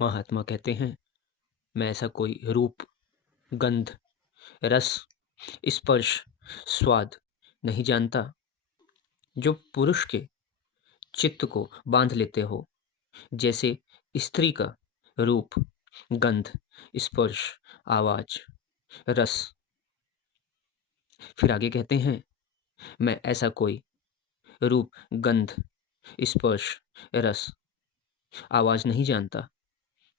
महात्मा कहते हैं, मैं ऐसा कोई रूप, गंध, रस, स्पर्श, स्वाद नहीं जानता जो पुरुष के चित्त को बांध लेते हो, जैसे स्त्री का रूप, गंध, स्पर्श, आवाज, रस। फिर आगे कहते हैं, मैं ऐसा कोई रूप, गंध, स्पर्श, रस, आवाज नहीं जानता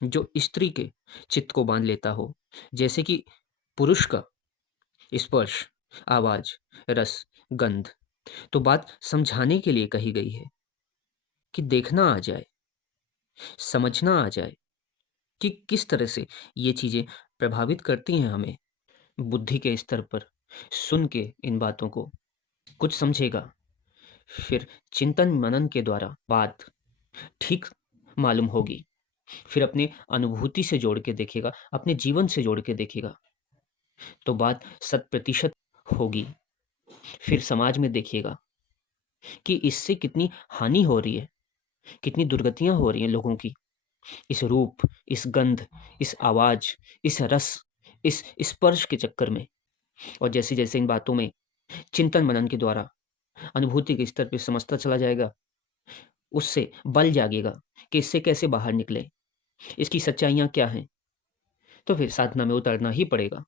जो स्त्री के चित्त को बांध लेता हो, जैसे कि पुरुष का स्पर्श, आवाज, रस, गंध। तो बात समझाने के लिए कही गई है कि देखना आ जाए, समझना आ जाए कि किस तरह से ये चीजें प्रभावित करती हैं हमें। बुद्धि के स्तर पर सुन के इन बातों को कुछ समझेगा, फिर चिंतन मनन के द्वारा बात ठीक मालूम होगी, फिर अपने अनुभूति से जोड़ के देखेगा, अपने जीवन से जोड़ के देखेगा, तो बात शत प्रतिशत होगी। फिर समाज में देखिएगा कि इससे कितनी हानि हो रही है, कितनी दुर्गतियां हो रही हैं लोगों की, इस रूप, इस गंध, इस आवाज, इस रस, इस स्पर्श के चक्कर में। और जैसे जैसे इन बातों में चिंतन मनन के द्वारा अनुभूति के स्तर पे समझता चला जाएगा, उससे बल जागेगा कि इससे कैसे बाहर निकले, इसकी सच्चाइयाँ क्या हैं। तो फिर साधना में उतरना ही पड़ेगा।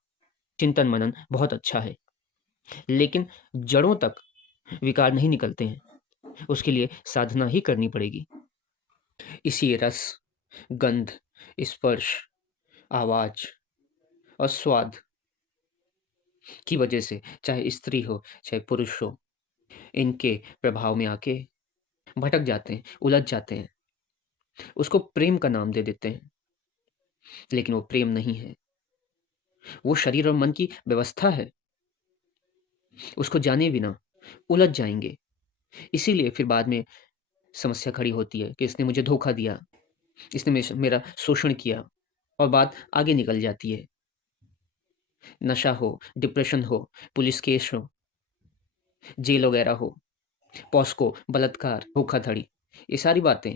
चिंतन मनन बहुत अच्छा है, लेकिन जड़ों तक विकार नहीं निकलते हैं, उसके लिए साधना ही करनी पड़ेगी। इसी रस, गंध, स्पर्श, आवाज और स्वाद की वजह से, चाहे स्त्री हो, चाहे पुरुष हो, इनके प्रभाव में आके भटक जाते हैं, उलझ जाते हैं। उसको प्रेम का नाम दे देते हैं, लेकिन वो प्रेम नहीं है, वो शरीर और मन की व्यवस्था है। उसको जाने बिना उलझ जाएंगे। इसीलिए फिर बाद में समस्या खड़ी होती है कि इसने मुझे धोखा दिया, इसने मेरा शोषण किया, और बात आगे निकल जाती है। नशा हो, डिप्रेशन हो, पुलिस केस हो, जेल वगैरह हो, पॉस्को, बलात्कार, धोखाधड़ी, ये सारी बातें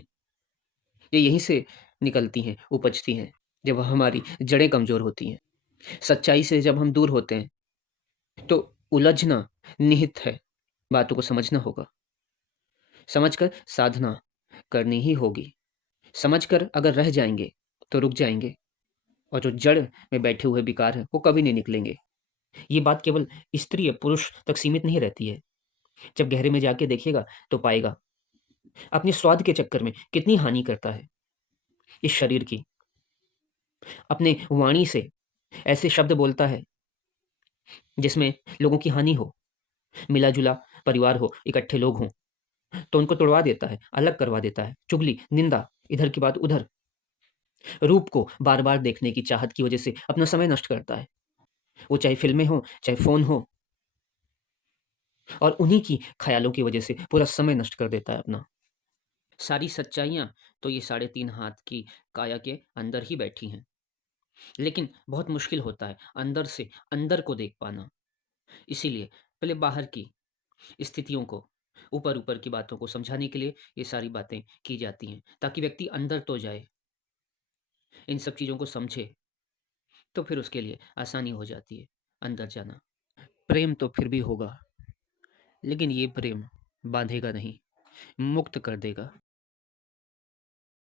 ये यहीं से निकलती हैं, उपजती हैं, जब हमारी जड़ें कमज़ोर होती हैं। सच्चाई से जब हम दूर होते हैं, तो उलझना निहित है। बातों को समझना होगा, समझकर साधना करनी ही होगी। समझकर अगर रह जाएँगे, तो रुक जाएँगे, और जो जड़ में बैठे हुए विकार हैं, वो कभी नहीं निकलेंगे। ये बात केवल स्त्री या पुरुष तक सीमित नहीं रहती है। जब गहरे में जाके देखिएगा, तो पाएगा अपने स्वाद के चक्कर में कितनी हानि करता है इस शरीर की। अपने वाणी से ऐसे शब्द बोलता है जिसमें लोगों की हानि हो, मिला-जुला परिवार हो, इकट्ठे लोग हों, तो उनको तोड़वा देता है, अलग करवा देता है। चुगली, निंदा, इधर की बात उधर। रूप को बार-बार देखने की चाहत की वजह से अपना समय नष्ट करता है। वो चाहे फ़िल्में हों, चाहे फ़ोन हो, और उन्हीं की ख़्यालों की वजह से पूरा समय नष्ट कर देता है अपना। सारी सच्चाइयाँ तो ये साढ़े 3 हाथ की काया के अंदर ही बैठी हैं। लेकिन बहुत मुश्किल होता है अंदर से अंदर को देख पाना। इसीलिए पहले बाहर की स्थितियों को, ऊपर-ऊपर की बातों को समझाने के लिए ये सारी बातें की जाती हैं, ताकि व्यक्ति अंदर तो जाए, इन सब चीज़ों को समझे, तो फिर उसके लिए आसानी हो जाती है अंदर जाना। प्रेम तो फिर भी होगा, लेकिन ये प्रेम बाँधेगा नहीं, मुक्त कर देगा।